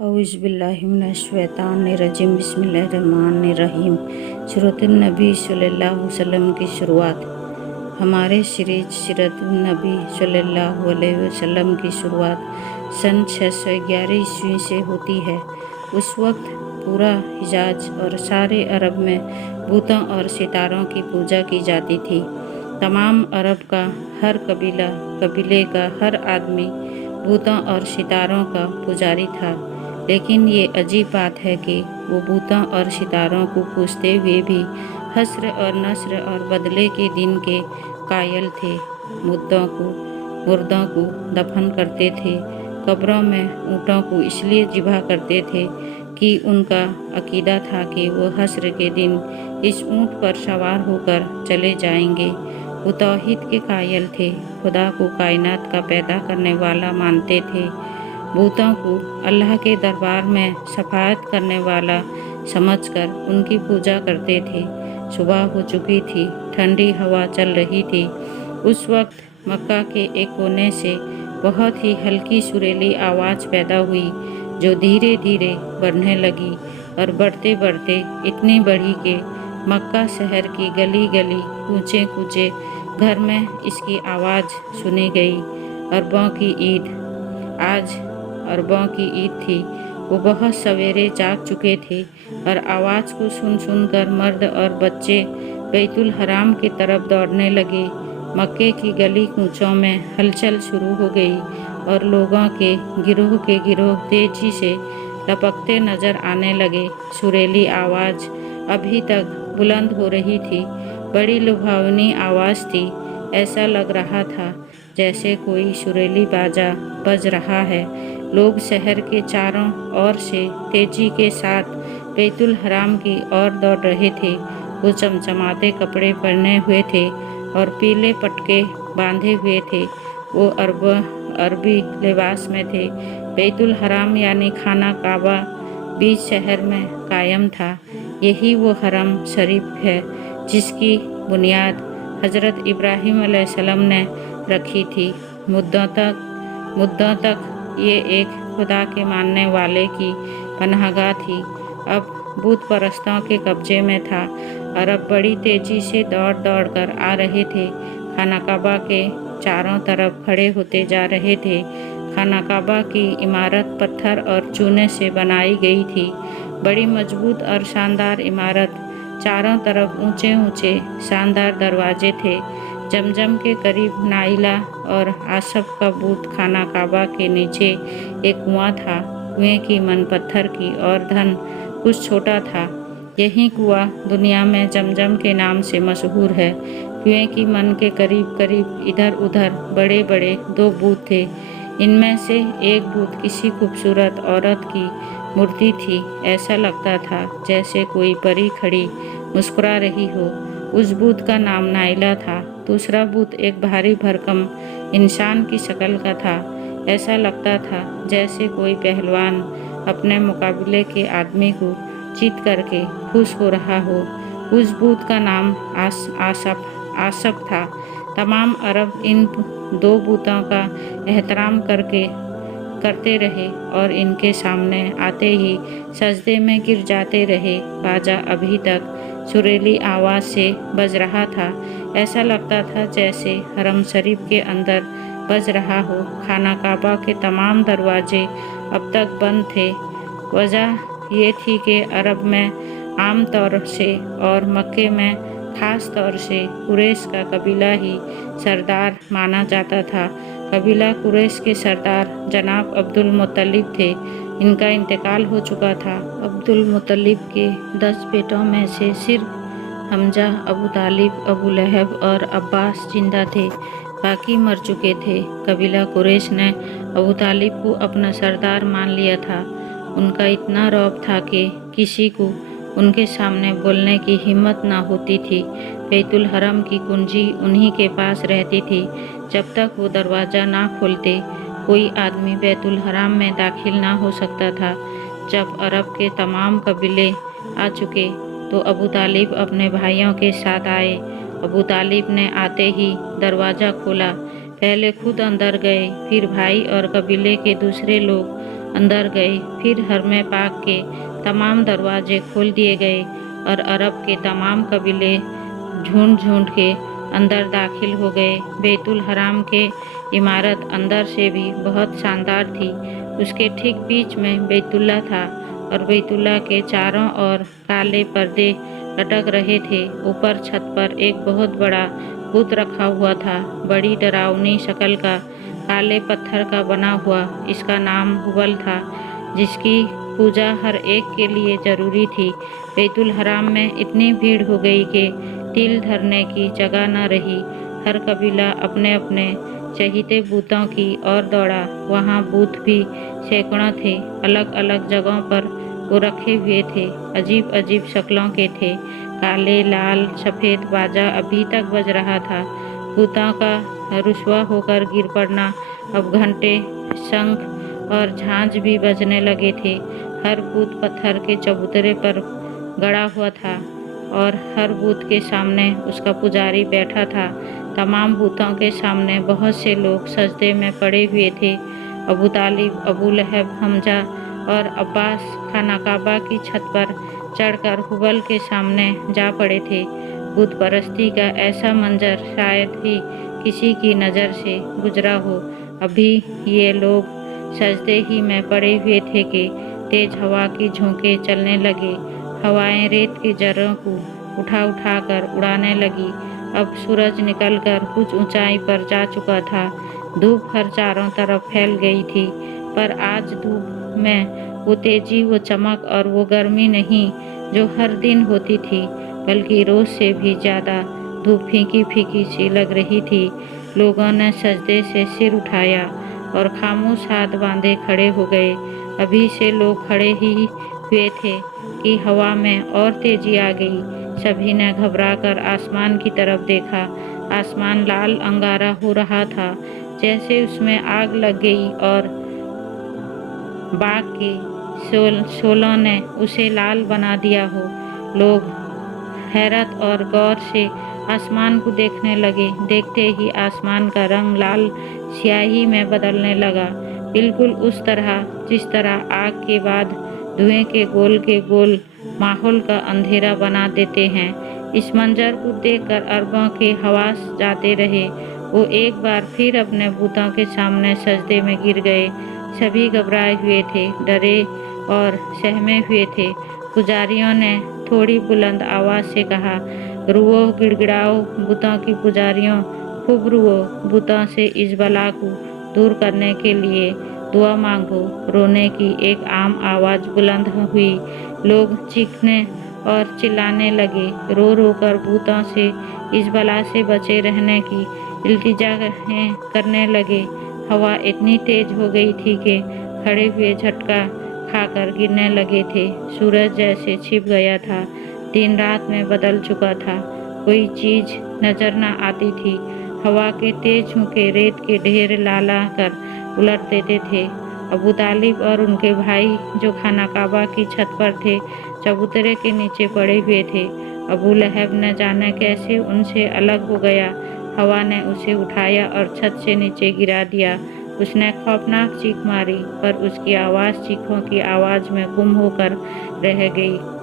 औज़ुबिल्लाहिमिनश्शैतानिर्रजीम बिस्मिल्लाहिर्रहमानिर्रहीम। सीरतुन्नबी सल्लल्लाहु अलैहि वसल्लम की शुरुआत। हमारे सीरीज सीरतुन्नबी सल्लल्लाहु अलैहि वसल्लम की शुरुआत सन 611 ईस्वी से होती है। उस वक्त पूरा हिजाज और सारे अरब में बूतों और सितारों की पूजा की जाती थी। तमाम अरब का हर कबीले का हर आदमी बूतों और सितारों का पुजारी था। लेकिन ये अजीब बात है कि वो बूतों और सितारों को पूजते हुए भी हस्र और नस्र और बदले के दिन के कायल थे। मुर्दों को दफन करते थे। कब्रों में ऊँटों को इसलिए ज़िबा करते थे कि उनका अकीदा था कि वो हस्र के दिन इस ऊँट पर सवार होकर चले जाएंगे। वो तौहीद के कायल थे, खुदा को कायनात का पैदा करने वाला मानते थे। बूतों को अल्लाह के दरबार में शफाअत करने वाला समझकर उनकी पूजा करते थे। सुबह हो चुकी थी, ठंडी हवा चल रही थी। उस वक्त मक्का के एक कोने से बहुत ही हल्की सुरीली आवाज़ पैदा हुई, जो धीरे धीरे बढ़ने लगी और बढ़ते बढ़ते इतनी बढ़ी कि मक्का शहर की गली गली, कूचे कूचे घर में इसकी आवाज़ सुनी गई। अरबों की ईद आज अरबों की ईद थी। वो बहुत सवेरे जाग चुके थे और आवाज़ को सुनकर मर्द और बच्चे बैतुल हराम की तरफ दौड़ने लगे। मक्के की गली कूचों में हलचल शुरू हो गई और लोगों के गिरोह तेजी से लपकते नजर आने लगे। सुरीली आवाज़ अभी तक बुलंद हो रही थी, बड़ी लुभावनी आवाज़ थी। ऐसा लग रहा था जैसे कोई सुरीली बाजा बज रहा है। लोग शहर के चारों ओर से तेजी के साथ बैतुल हराम की ओर दौड़ रहे थे। वो चमचमाते कपड़े पहने हुए थे और पीले पटके बांधे हुए थे। वो अरबी लिबास में थे। बैतुल हराम यानी खाना काबा बीच शहर में कायम था। यही वो हरम शरीफ है जिसकी बुनियाद हज़रत इब्राहीम अलैहिस्सलाम ने रखी थी। मुद्दों तक ये एक खुदा के मानने वाले की पनाहगाह थी, अब बूत परस्तों के कब्जे में था। अरब बड़ी तेजी से दौड़ कर आ रहे थे, खाना काबा के चारों तरफ खड़े होते जा रहे थे। खाना काबा की इमारत पत्थर और चूने से बनाई गई थी, बड़ी मजबूत और शानदार इमारत। चारों तरफ ऊंचे ऊंचे शानदार दरवाजे थे। जमजम के करीब नाइला और आसफ का बूत खाना काबा के नीचे एक कुआं था। कुएं की मन पत्थर की और धन कुछ छोटा था। यही कुआं दुनिया में जमजम के नाम से मशहूर है। कुएं की मन के करीब करीब इधर उधर बड़े बड़े 2 बूत थे। इनमें से एक बूत किसी खूबसूरत औरत की मूर्ति थी। ऐसा लगता था जैसे कोई परी खड़ी मुस्कुरा रही हो। उस बूत का नाम नाइला था। दूसरा बूत एक भारी भरकम इंसान की शक्ल का था। ऐसा लगता था जैसे कोई पहलवान अपने मुकाबले के आदमी को जीत करके खुश हो रहा हो। उस बूत का नाम आसफ था। तमाम अरब इन 2 बूतों का एहतराम करते रहे और इनके सामने आते ही सजदे में गिर जाते रहे। बाजा अभी तक सुरीली आवाज़ से बज रहा था। ऐसा लगता था जैसे हरम शरीफ के अंदर बज रहा हो। खाना काबा के तमाम दरवाजे अब तक बंद थे। वजह ये थी कि अरब में आम तौर से और मक्के में ख़ास तौर से कुरैश का कबीला ही सरदार माना जाता था। कबीला कुरैश के सरदार जनाब अब्दुल मुत्तलिब थे। इनका इंतकाल हो चुका था। अब्दुल मुत्तलिब के 10 बेटों में से सिर्फ हमजा, अबू तालिब, अबू लहब और अब्बास जिंदा थे, बाकी मर चुके थे। कबीला कुरैश ने अबू तालिब को अपना सरदार मान लिया था। उनका इतना रौब था कि किसी को उनके सामने बोलने की हिम्मत ना होती थी। बैतुल हरम की कुंजी उन्हीं के पास रहती थी। जब तक वो दरवाज़ा ना खोलते, कोई आदमी बैतुल हराम में दाखिल ना हो सकता था। जब अरब के तमाम कबीले आ चुके तो अबू तालिब अपने भाइयों के साथ आए। अबू तालिब ने आते ही दरवाज़ा खोला। पहले खुद अंदर गए, फिर भाई और कबीले के दूसरे लोग अंदर गए। फिर हरमे पाक के तमाम दरवाजे खोल दिए गए और अरब के तमाम कबीले झुंड झुंड के अंदर दाखिल हो गए। बैतुल हराम के इमारत अंदर से भी बहुत शानदार थी। उसके ठीक बीच में बैतुल्ला था और बैतुल्ला के चारों ओर काले पर्दे लटक रहे थे। ऊपर छत पर एक बहुत बड़ा बुत रखा हुआ था, बड़ी डरावनी शक्ल का, काले पत्थर का बना हुआ। इसका नाम हुबल था, जिसकी पूजा हर एक के लिए जरूरी थी। बैतुल हराम में इतनी भीड़ हो गई कि तिल धरने की जगह न रही। हर कबीला अपने अपने चहीते बूतों की ओर दौड़ा। वहाँ बूत भी सैकड़ों थे, अलग अलग जगहों पर वो रखे हुए थे। अजीब अजीब शक्लों के थे, काले, लाल, सफ़ेद। बाजा अभी तक बज रहा था। बूतों का रुसवा होकर गिर पड़ना। अब घंटे, शंख और झांझ भी बजने लगे थे। हर बूत पत्थर के चबूतरे पर गड़ा हुआ था और हर बूत के सामने उसका पुजारी बैठा था। तमाम बूतों के सामने बहुत से लोग सजदे में पड़े हुए थे। अबू तालिब, अबू लहब, हमजा और अब्बास खाना काबा की छत पर चढ़कर हुबल के सामने जा पड़े थे। बुत परस्ती का ऐसा मंजर शायद ही किसी की नज़र से गुजरा हो। अभी ये लोग सजदे ही में पड़े हुए थे कि तेज हवा की झोंके चलने लगे। हवाएं रेत के जर्रों को उठा उठा कर उड़ाने लगी। अब सूरज निकलकर कुछ ऊंचाई पर जा चुका था। धूप हर चारों तरफ फैल गई थी, पर आज धूप में वो तेजी, वो चमक और वो गर्मी नहीं जो हर दिन होती थी, बल्कि रोज से भी ज़्यादा। धूप फीकी फीकी सी लग रही थी। लोगों ने सजदे से सिर उठाया और खामोश हाथ बांधे खड़े हो गए। अभी से लोग खड़े ही हुए थे कि हवा में और तेजी आ गई। सभी ने घबराकर आसमान की तरफ देखा। आसमान लाल अंगारा हो रहा था, जैसे उसमें आग लग गई और बाग के शोलों ने उसे लाल बना दिया हो। लोग हैरत और गौर से आसमान को देखने लगे। देखते ही आसमान का रंग लाल स्याही में बदलने लगा, बिल्कुल उस तरह जिस तरह आग के बाद धुएं के गोल माहौल का अंधेरा बना देते हैं। इस मंजर को देखकर अरबों के हवास जाते रहे। वो एक बार फिर अपने बूतों के सामने सजदे में गिर गए। सभी घबराए हुए थे, डरे और सहमे हुए थे। पुजारियों ने थोड़ी बुलंद आवाज़ से कहा, रुओ, गिड़गिड़ाओ, बुतों की पुजारियों, खूब रुओ। बुतों से इस बला को दूर करने के लिए दुआ मांगो। रोने की एक आम आवाज़ बुलंद हुई। लोग चीखने और चिल्लाने लगे, रो रो कर भूतों से, इस बला से बचे रहने की इल्तिजा करने लगे। हवा इतनी तेज हो गई थी कि खड़े हुए झटका खाकर गिरने लगे थे। सूरज जैसे छिप गया था, दिन रात में बदल चुका था। कोई चीज़ नजर न आती थी। हवा के तेज झोंके रेत के ढेर ला ला कर उलट देते थे। अबू तालिब और उनके भाई जो खाना काबा की छत पर थे, चबूतरे के नीचे पड़े हुए थे। अबू लहब न जाने कैसे उनसे अलग हो गया। हवा ने उसे उठाया और छत से नीचे गिरा दिया। उसने खौफनाक चीख मारी, पर उसकी आवाज़ चीखों की आवाज़ में गुम होकर रह गई।